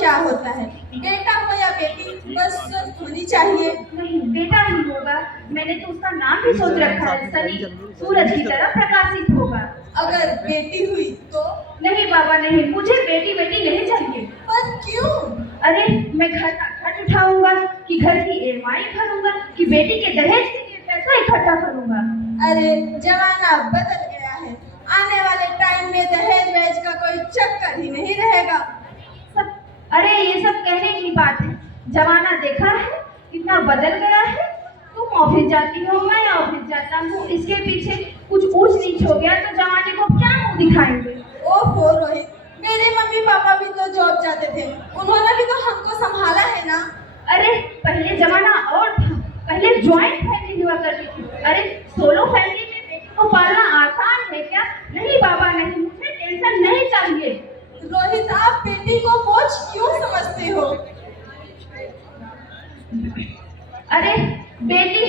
क्या होता है, बेटा हो या बेटी, बस स्वस्थ होनी चाहिए। नहीं, बेटा ही होगा। मैंने तो उसका नाम भी सोच रखा है, सनी, सूरज की तरह प्रकाशित होगा। अगर बेटी हुई तो? नहीं बाबा नहीं, मुझे बेटी बेटी नहीं चाहिए। पर क्यों? अरे मैं घर का खर्च उठाऊंगा कि घर की ईएमआई भरूंगा कि बेटी के दहेज के लिए पैसा इकट्ठा करूंगा। अरे जमाना बदल गया है, आने वाले टाइम में दहेज वहेज का कोई चक्कर ही नहीं रहेगा। अरे ये सब कहने की बात है, जमाना देखा है कितना बदल गया है। तुम ऑफिस जाती हो, मैं ऑफिस जाता हूँ, इसके पीछे कुछ ऊंच नीच हो गया तो जमाने को क्या मुंह दिखाएंगे। ओहो रोहित, मेरे मम्मी पापा भी तो जॉब जाते थे, उन्होंने भी तो हमको संभाला है ना। अरे पहले जमाना और था, पहले ज्वाइंट फैमिली हुआ करती थी। अरे सोलो फैमिली में बेटी को पालना आसान है क्या? नहीं बाबा नहीं, मुझे टेंशन नहीं चाहिए। रोहित, आप बेटी को बोझ क्यों समझते हो? अरे बेटी,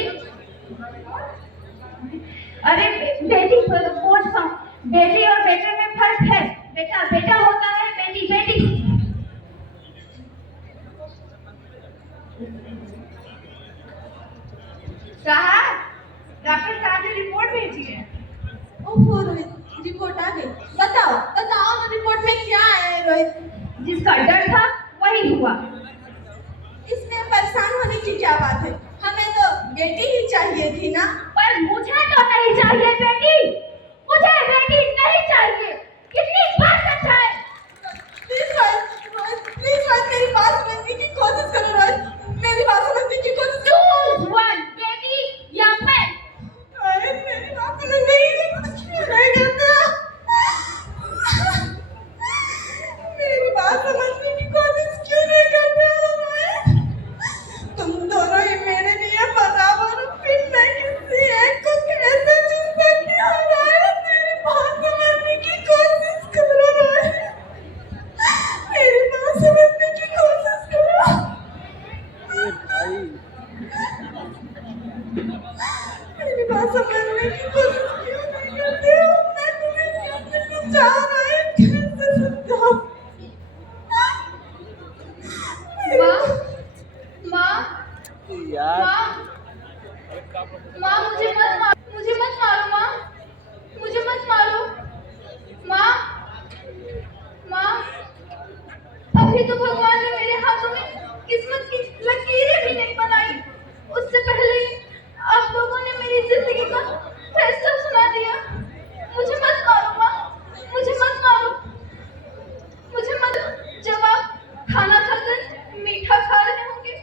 अरे बेटी बोझ कम, बेटी और बेटे में फर्क है। बेटा बेटा होता है, बेटी बेटी। साहब, डॉक्टर साहब ने रिपोर्ट भेजी है। ओहो रोहित, रिपोर्ट आ गई। बताओ बताओ ना, रिपोर्ट में क्या आया है रोहित? जिसका डर था वही हुआ। इसमें परेशान होने की क्या बात है, हमें तो बेटी ही चाहिए थी ना। पर मुझे तो नहीं चाहिए बेटी, मुझे बेटी नहीं चाहिए। कितनी बार समझाए? प्लीज रोहित, रोहित प्लीज रोहित, मेरी बात समझने की कोशिश करो रोहित, मेरी बात समझने की कोशिश करो। वन, बेटी या मैं? अरे मेरी बात समझने की कोशिश क्यों नहीं करते हो? मेरी बात समझने की कोशिश क्यों नहीं करते हो रोहित? तुम दोनों ही मेरे लिए बराबर हो, फिर मैं किसी एक को कैसे चुन सकती हूँ रोहित? मेरी बात समझने की कोशिश करो रोहित, मेरी बात समझने की कोशिश करो। मेरी बात समझने की कोशिश क्यों नहीं करते हो? मैं तुम्हें कैसे समझाऊं रोहित, कैसे समझाऊं? माँ, माँ, माँ मुझे मत मारो, मुझे मत मारो माँ, मुझे मत मारो माँ, माँ। अभी तो भगवान ने मेरे हाथों में किस्मत की लकीरें भी नहीं बनाई, उससे पहले आप लोगों ने मेरी जिंदगी का फैसला सुना दिया। मुझे मत मारो माँ, मुझे मत मारो, मुझे मत। जब आप खाना खाकर मीठा खा रहे होंगे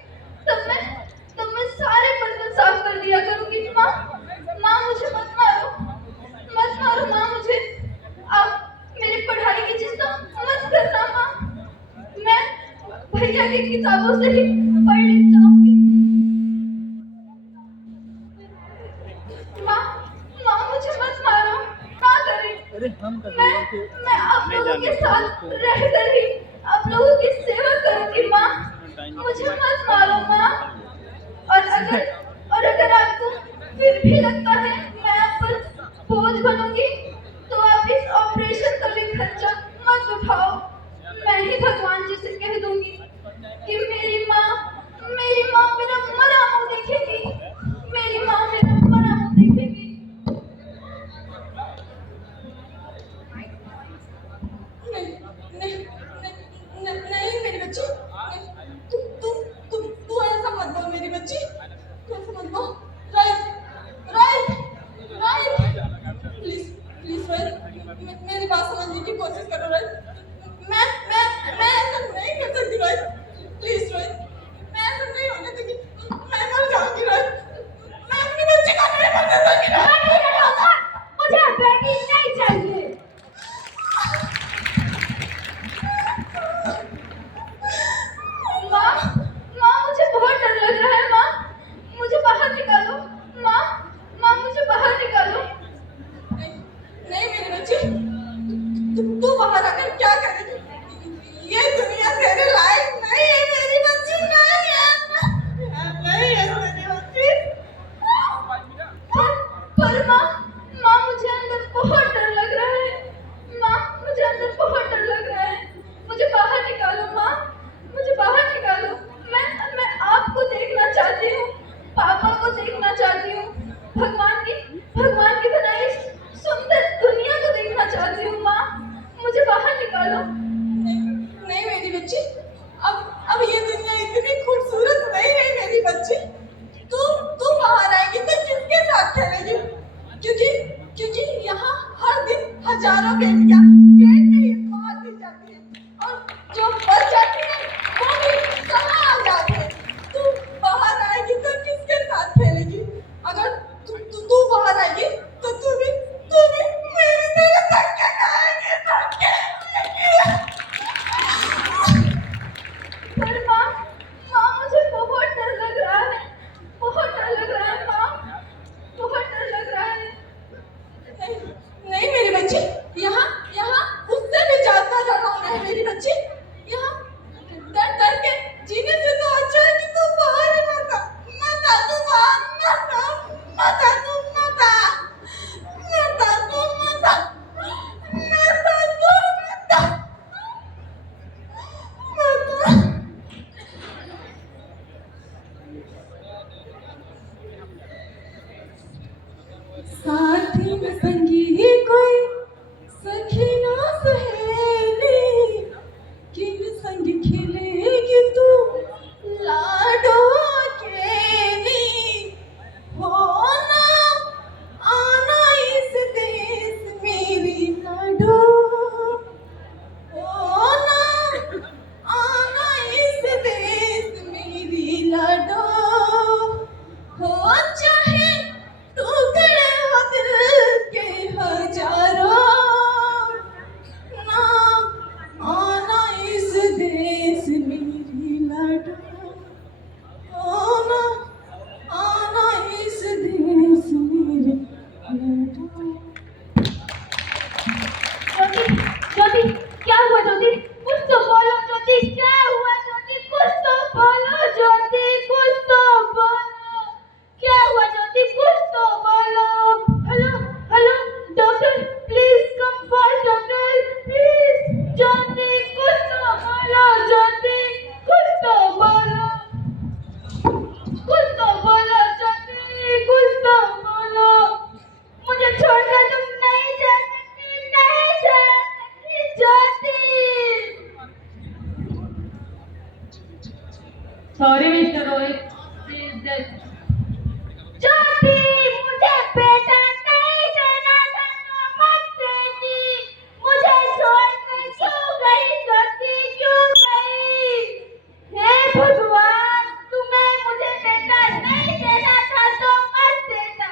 तब मैं सारे बर्तन साफ कर दिया करूंगी। माँ, माँ मुझे मत मारो, मत मारो माँ मुझे। आप मेरी पढ़ाई की चिंता मत करना माँ, मैं भैया की किताबों से ही पढ़ लिख जाऊंगी। माँ, माँ मुझे मत मारो, ना करें। मैं आप लोगों के साथ रहकर ही आप लोगों की सेवा करूंगी माँ, मुझे मत मारो माँ। और अगर आपको फिर भी लगता है मैं आप पर बोझ बनूंगी तो आप इस ऑपरेशन का भी खर्चा मत उठाओ। मैं ही भगवान जी से कह दूंगी कि मेरी माँ मेरा मरा मुंह देखेगी, मेरी माँ मेरा मरा मुंह देखेगी। नहीं मेरी बच्ची, तू ऐसा मत बोल मेरी बच्ची, तू ऐसा मत बोल। Right right right, please please right, मेरी बात समझने की कोशिश करो राइट। मैं ऐसा नहीं कर सकती राइट, प्लीज राइट, मैं ऐसा नहीं होने दूंगी, मैं मर जाऊंगी राइट, मैं अपनी बच्ची को नहीं मरने दूंगी राइट। मुझे बेटी नहीं चाहिए। माँ, माँ मुझे बहुत डर लग रहा है माँ, मुझे बाहर निकालो। माँ, माँ मुझे बाहर निकालो। नहीं मेरी बच्ची, तू बाहर आकर क्या करेगी? ये दुनिया तेरे लायक नहीं है मेरी बच्ची, नहीं है, नहीं है मेरी बच्ची। पर माँ, माँ मुझे अंदर बहुत डर लग रहा है। माँ मुझे अंदर बहुत डर लग रहा है, मुझे बाहर निकालो माँ, सॉरी मिस्टर रोहित, प्लीज ज्योति, मुझे बेटा नहीं देना था तो मत देती। मुझे छोड़कर क्यों गई ज्योति, क्यों गई? हे भगवान, तुम्हें मुझे बेटा नहीं देना था तो मत देता।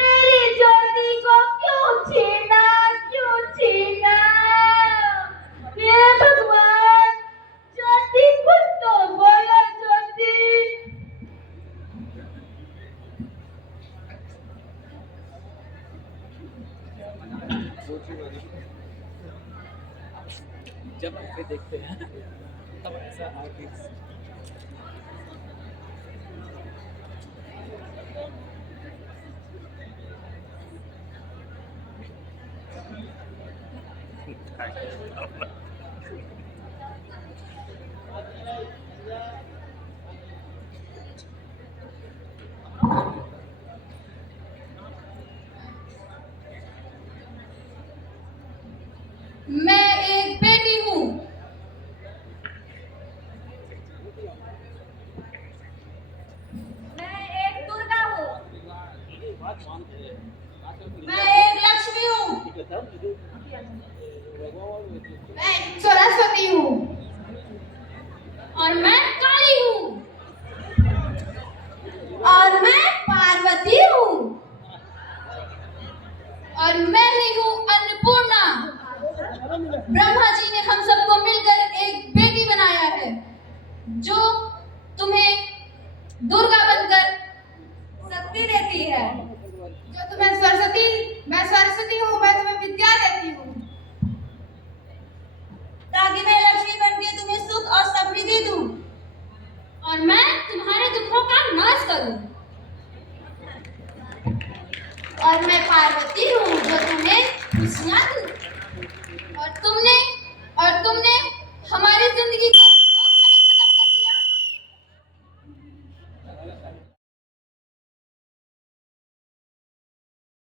मेरी ज्योति को क्यों छीना, क्यों छीना? हे भगवान, ज्योति कुछ तो बोलो ज्योति। जब हम पे देखते हैं तब ऐसा आगे मैं एक बेटी हूँ। मैं एक दुर्गा हूँ। मैं एक लक्ष्मी हूँ। मैं एक सरस्वती हूँ। और मैं काली हूँ। और मैं पार्वती हूँ। और मैं ही हूँ अन्नपूर्णा। ब्रह्मा जी ने